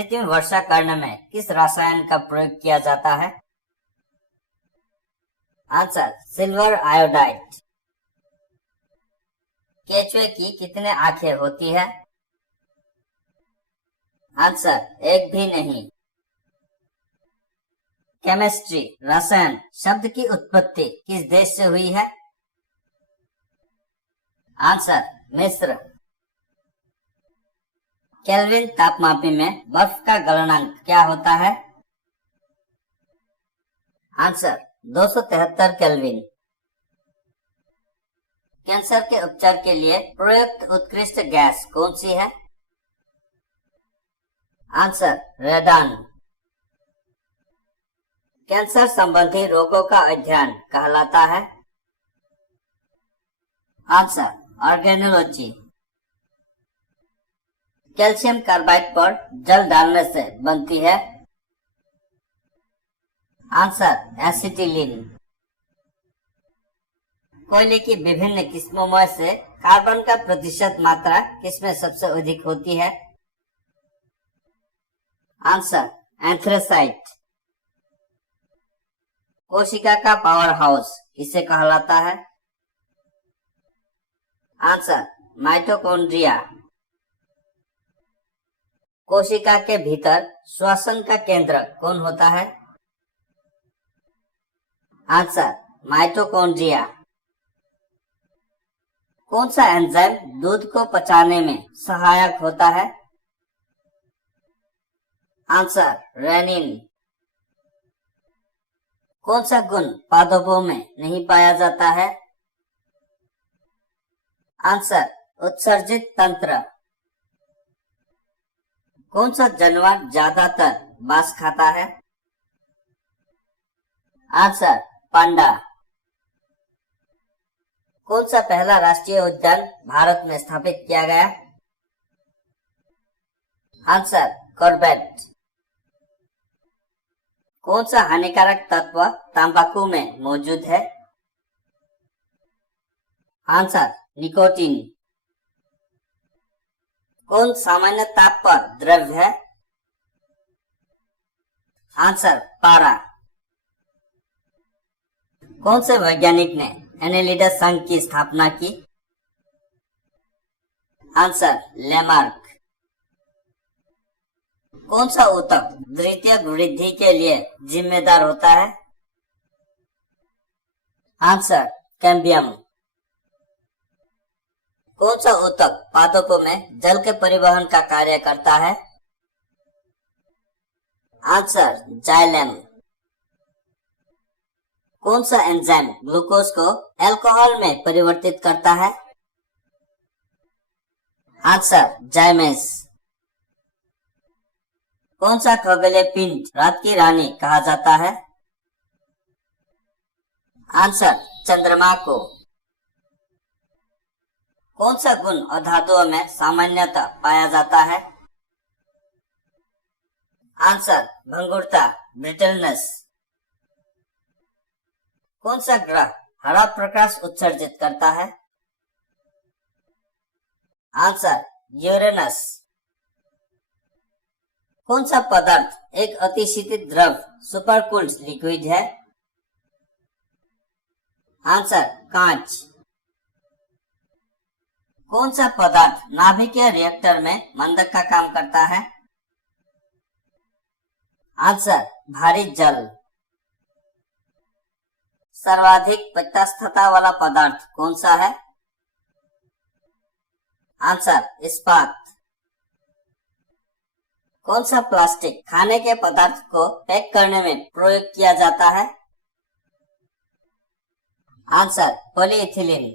कृत्रिम वर्षा करने में किस रसायन का प्रयोग किया जाता है? Answer silver iodide. केचुए की कितने आंखें होती है? आंसर एक भी नहीं। केमिस्ट्री रसायन शब्द की उत्पत्ति किस देश से हुई है? आंसर मिस्र। केल्विन तापमापी में बर्फ का गलनांक क्या होता है? Answer 273 kelvin. कैंसर के उपचार के लिए प्रयुक्त उत्कृष्ट गैस कौन सी है? Answer radon. कैंसर संबंधी रोगों का अध्ययन कहलाता है? Answer organology. कैल्शियम कार्बाइड पर जल डालने से बनती है? Answer acetylene. कोयले की विभिन्न किस्मों में से कार्बन का प्रतिशत मात्रा किसमें सबसे अधिक होती है? Answer anthracite. कोशिका का पावर हाउस किसे कहलाता है? Answer mitochondria. कोशिका के भीतर श्वसन का केंद्र कौन होता है? Answer mitochondria. कौन सा एंजाइम दूध को पचाने में सहायक होता है? Answer renin. कौन सा गुण पादपों में नहीं पाया जाता है? आंसर उत्सर्जित तंत्र। कौन सा जानवर ज्यादातर बांस खाता है? आंसर पांडा। कौन सा पहला राष्ट्रीय उद्यान भारत में स्थापित किया गया? Answer Corbett. कौन सा हानिकारक तत्व तंबाकू में मौजूद है? Answer nicotine. कौन सामान्य ताप पर द्रव्य है? आंसर पारा। कौन से वैज्ञानिक ने एनेलिडस संघ की स्थापना की? Answer Lamarck. कौन सा ऊतक द्वितीयक वृद्धि के लिए जिम्मेदार होता है? Answer cambium. कौन सा ऊतक पादपों में जल के परिवहन का कार्य करता है? Answer xylem. कौन सा एंजाइम ग्लूकोज को अल्कोहल में परिवर्तित करता है? Answer zymase. कौन सा खगोलीय पिंड रात की रानी कहा जाता है? आंसर चंद्रमा को। कौन सा गुण अधातुओं में सामान्यतः पाया जाता है? आंसर भंगुरता ब्रिटलनेस। कौन सा ग्रह हरा प्रकाश उत्सर्जित करता है? Answer Uranus. कौन सा पदार्थ एक अतिशीतित द्रव सुपरकूल्ड लिक्विड है? आंसर कांच। कौन सा पदार्थ नाभिकीय रिएक्टर में मंदक का काम करता है? आंसर भारी जल। सर्वाधिक प्रत्यास्थता वाला पदार्थ कौन सा है? आंसर इस्पात। कौन सा प्लास्टिक खाने के पदार्थ को पैक करने में प्रयोग किया जाता है? Answer polyethylene.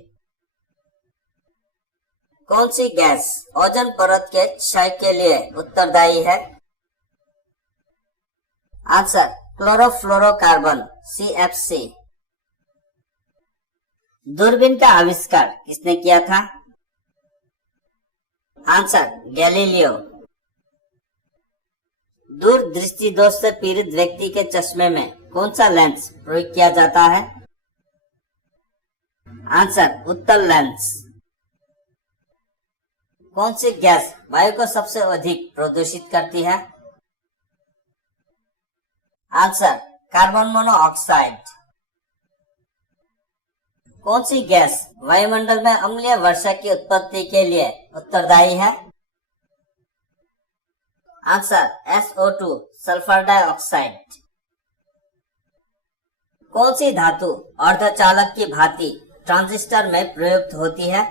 कौन सी गैस ओजोन परत के क्षय के लिए उत्तरदायी है? Answer chlorofluorocarbon CFC। दूरबीन का आविष्कार किसने किया था? Answer Galileo. दूर दृष्टि दोष से पीड़ित व्यक्ति के चश्मे में कौन सा लेंस प्रयोग किया जाता है? आंसर उत्तल लेंस। कौन सी गैस वायु को सबसे अधिक प्रदूषित करती है? Answer carbon monoxide. कौन सी गैस वायुमंडल में अम्लीय वर्षा की उत्पत्ति के लिए उत्तरदायी है? Answer SO2 sulphur dioxide. कौन सी धातु अर्धचालक की भांति ट्रांजिस्टर में प्रयुक्त होती है?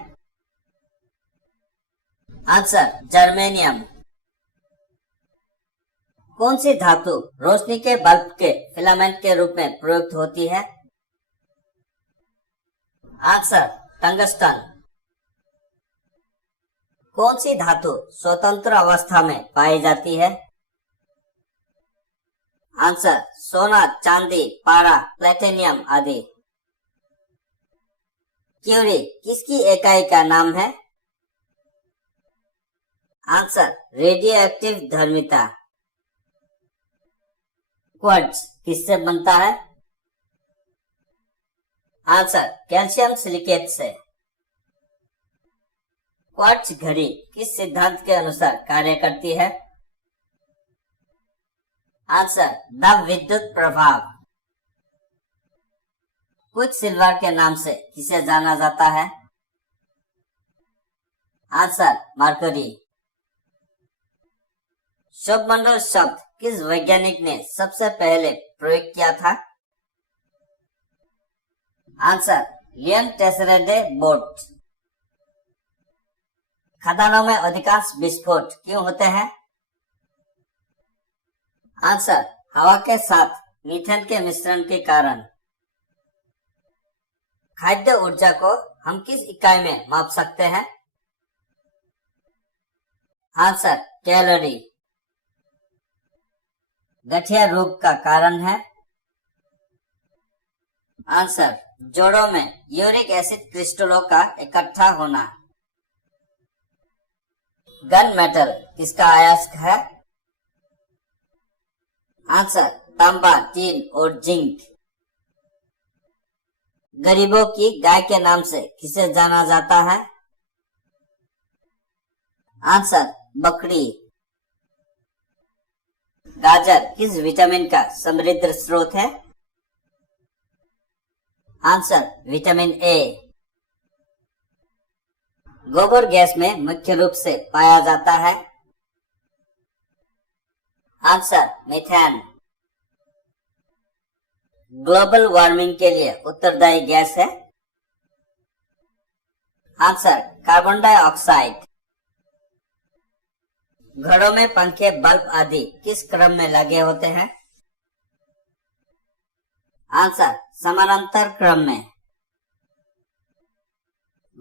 Answer germanium. कौन सी धातु रोशनी के बल्ब के फिलामेंट के रूप में प्रयुक्त होती है? Answer tungsten. कौन सी धातु स्वतंत्र अवस्था में पाई जाती है? आंसर सोना, चांदी, पारा, प्लेटिनियम आदि। क्यूरी किसकी इकाई का नाम है? आंसर रेडियो एक्टिव धर्मिता। क्वार्ट्ज किससे बनता है? आंसर कैल्शियम सिलिकेट से। क्वार्ट्ज घड़ी किस सिद्धांत के अनुसार कार्य करती है? आंसर दाब विद्युत प्रभाव। क्विक सिल्वर के नाम से किसे जाना जाता है? Answer mercury. शोभमंडल शब्द किस वैज्ञानिक ने सबसे पहले प्रयोग किया था? Answer Leon Teisserenc de Bort. खदानों में अधिकांश विस्फोट क्यों होते हैं? आंसर हवा के साथ मीथेन के मिश्रण के कारण। खाद्य ऊर्जा को हम किस इकाई में माप सकते हैं? Answer calorie. गठिया रोग का कारण है? आंसर जोड़ों में यूरिक एसिड क्रिस्टलों का इकट्ठा होना। गन मेटल किसका अयस्क है? आंसर तांबा, टीन और जिंक। गरीबों की गाय के नाम से किसे जाना जाता है? आंसर बकरी। गाजर किस विटामिन का समृद्ध स्रोत है? Answer vitamin A. गोबर गैस में मुख्य रूप से पाया जाता है? Answer methane. ग्लोबल वार्मिंग के लिए उत्तरदायी गैस है? Answer carbon dioxide. घरों में पंखे, बल्ब आदि किस क्रम में लगे होते हैं? आंसर समानांतर क्रम में।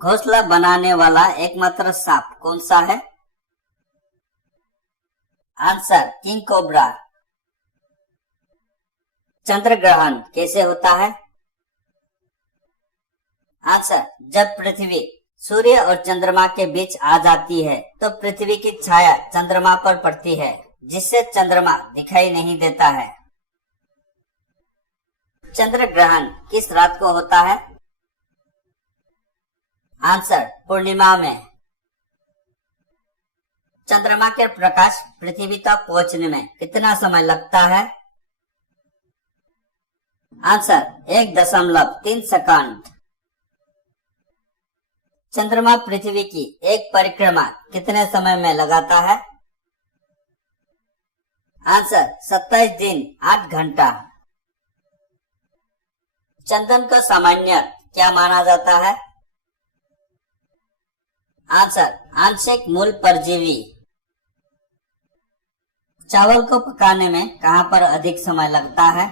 घोंसला बनाने वाला एकमात्र सांप कौन सा है? Answer king cobra. चंद्र ग्रहण कैसे होता है? आंसर जब पृथ्वी सूर्य और चंद्रमा के बीच आ जाती है तो पृथ्वी की छाया चंद्रमा पर पड़ती है, जिससे चंद्रमा दिखाई नहीं देता है। चंद्र ग्रहण किस रात को होता है? आंसर पूर्णिमा में। चंद्रमा के प्रकाश पृथ्वी तक पहुंचने में कितना समय लगता है? Answer 1.3 second. चंद्रमा पृथ्वी की एक परिक्रमा कितने समय में लगाता है? आंसर 27 दिन 8 घंटा। चंदन को सामान्य क्या माना जाता है? आंसर आंशिक मूल परजीवी। चावल को पकाने में कहां पर अधिक समय लगता है?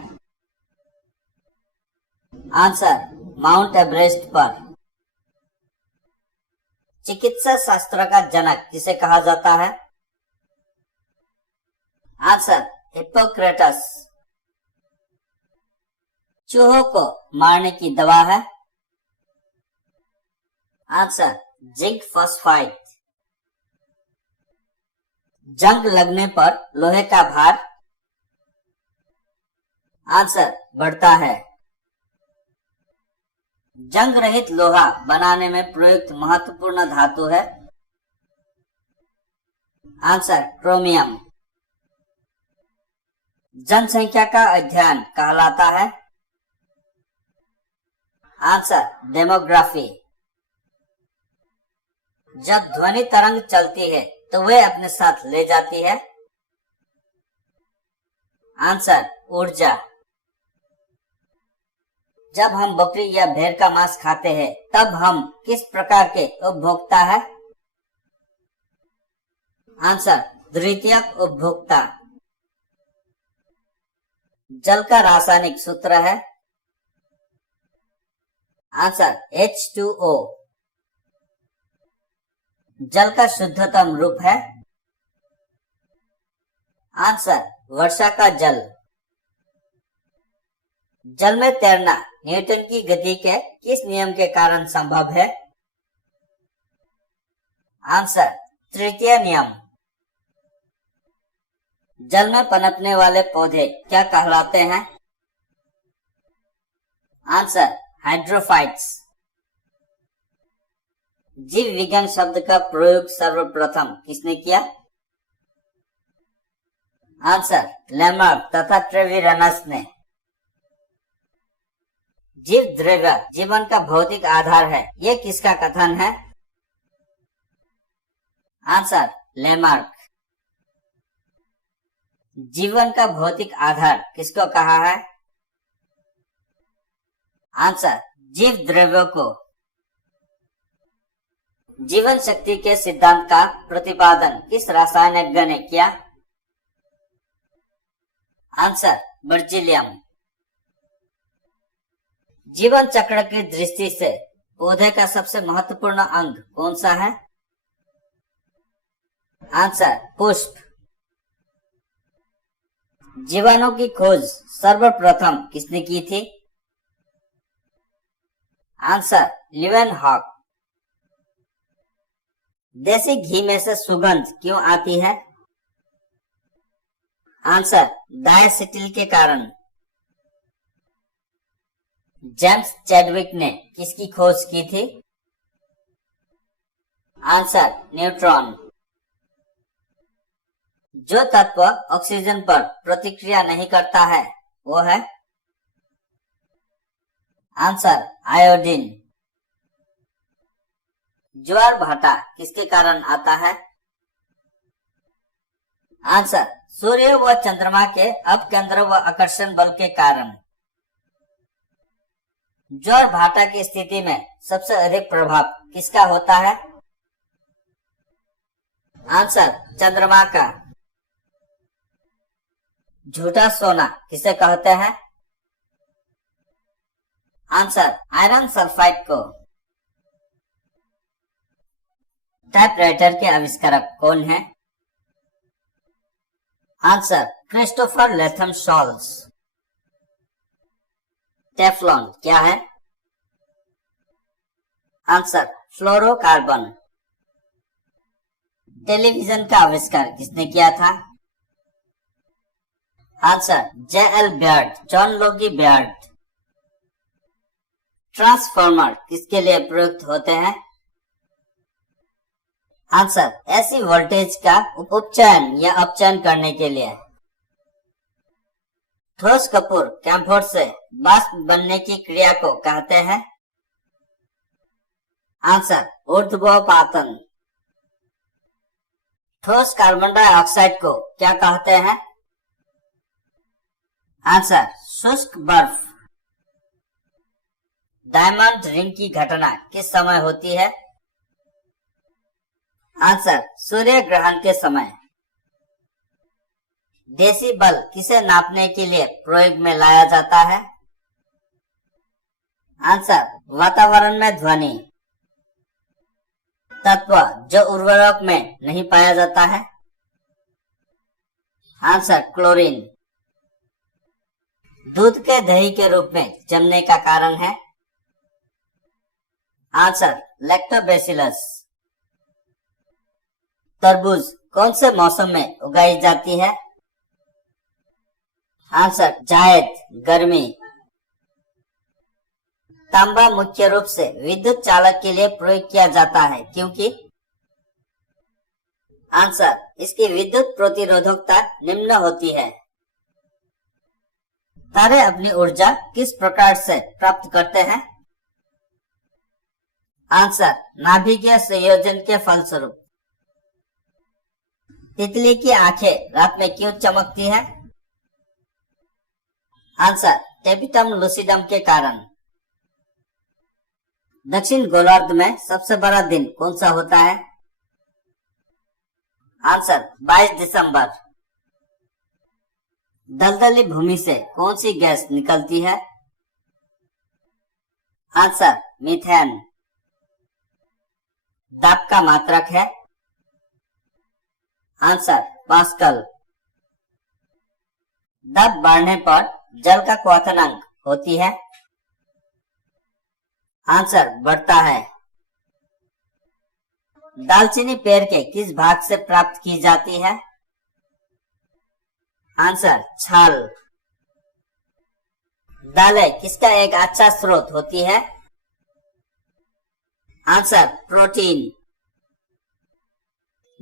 आंसर माउंट एवरेस्ट पर। चिकित्सा शास्त्र का जनक किसे कहा जाता है? Answer Hippocrates. चूहों को मारने की दवा है? Answer zinc phosphide. जंग लगने पर लोहे का भार? आंसर बढ़ता है। जंग रहित लोहा बनाने में प्रयुक्त महत्वपूर्ण धातु है? Answer chromium. जनसंख्या का अध्ययन कहलाता है? Answer, demography. जब ध्वनि तरंग चलती है तो वे अपने साथ ले जाती है? आंसर, ऊर्जा। जब हम बकरी या भेड़ का मांस खाते हैं तब हम किस प्रकार के उपभोक्ता है? आंसर, द्वितीयक उपभोक्ता। जल का रासायनिक सूत्र है? Answer, H2O। जल का शुद्धतम रूप है? आंसर, वर्षा का जल। जल में तैरना न्यूटन की गति के किस नियम के कारण संभव है? आंसर, तृतीय नियम। जल में पनपने वाले पौधे क्या कहलाते हैं? Answer, hydrophytes. जीव विज्ञान शब्द का प्रयोग सर्वप्रथम किसने किया? आंसर, लेमार्क तथा ट्रेविरनस ने। जीव द्रव्य जीवन का भौतिक आधार है, ये किसका कथन है? Answer, Lamarck. जीवन का भौतिक आधार किसको कहा है? आंसर, जीव द्रव्यों को। जीवन शक्ति के सिद्धांत का प्रतिपादन किस रासायनिज्ञ ने किया? आंसर, बर्जिलियम। जीवन चक्र की दृष्टि से पौधे का सबसे महत्वपूर्ण अंग कौन सा है? आंसर, पुष्प। जीवाणु की खोज सर्वप्रथम किसने की थी? Answer, Leeuwenhoek. देसी घी में से सुगंध क्यों आती है? आंसर, डायसिटिल के कारण। जेम्स चैडविक ने किसकी खोज की थी? Answer, neutron. जो तत्व ऑक्सीजन पर प्रतिक्रिया नहीं करता है वो है? Answer, iodine. ज्वार भाटा किसके कारण आता है? आंसर, सूर्य व चंद्रमा के अपकेंद्र व आकर्षण बल के कारण। ज्वार भाटा की स्थिति में सबसे अधिक प्रभाव किसका होता है? आंसर, चंद्रमा का। झूठा सोना किसे कहते हैं? आंसर, आयरन सल्फाइड को। टाइपराइटर के आविष्कारक कौन है? Answer, Christopher Latham shawls. Teflon क्या है? Answer, fluorocarbon. टेलीविजन का आविष्कार किसने किया था? Answer, J.L. Baird, John Logie Baird. Transformer किसके लिए प्रयुक्त होते हैं? आंसर, ऐसी वोल्टेज का उपचयन या अपचयन करने के लिए। ठोस कपूर कैम्फोर से वाष्प बनने की क्रिया को कहते हैं? आंसर, ऊर्ध्वपातन। ठोस कार्बन डाइऑक्साइड को क्या कहते हैं? आंसर, शुष्क बर्फ। डायमंड रिंग की घटना किस समय होती है? आंसर, सूर्य ग्रहण के समय। डेसिबल किसे नापने के लिए प्रयोग में लाया जाता है? आंसर, वातावरण में ध्वनि। तत्व जो उर्वरक में नहीं पाया जाता है? Answer, chlorine. दूध के दही के रूप में जमने का कारण है? Answer, lactobacillus. तरबूज कौन से मौसम में उगाई जाती है? आंसर, जायद, गर्मी। तांबा मुख्य रूप से विद्युत चालक के लिए प्रयोग किया जाता है क्योंकि? आंसर, इसकी विद्युत प्रतिरोधकता निम्न होती है। तारे अपनी ऊर्जा किस प्रकार से प्राप्त करते हैं? आंसर, नाभिकीय संयोजन के फलस्वरूप। तितली की आंखें रात में क्यों चमकती है? आंसर, टेपिटम लूसिडम के कारण। दक्षिण गोलार्ध में सबसे बड़ा दिन कौन सा होता है? आंसर, 22 दिसंबर। दलदली भूमि से कौन सी गैस निकलती है? Answer, methane. दाब का मात्रक है? Answer, pascal. दाब बढ़ने पर जल का क्वथनांक होती है? आंसर, बढ़ता है। दालचीनी पेड़ के किस भाग से प्राप्त की जाती है? आंसर, छाल। दालें किसका एक अच्छा स्रोत होती है? Answer, protein.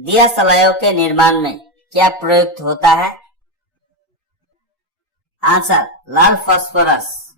दिया सलायों के निर्माण में क्या प्रयुक्त होता है? आंसर, लाल फास्फोरस।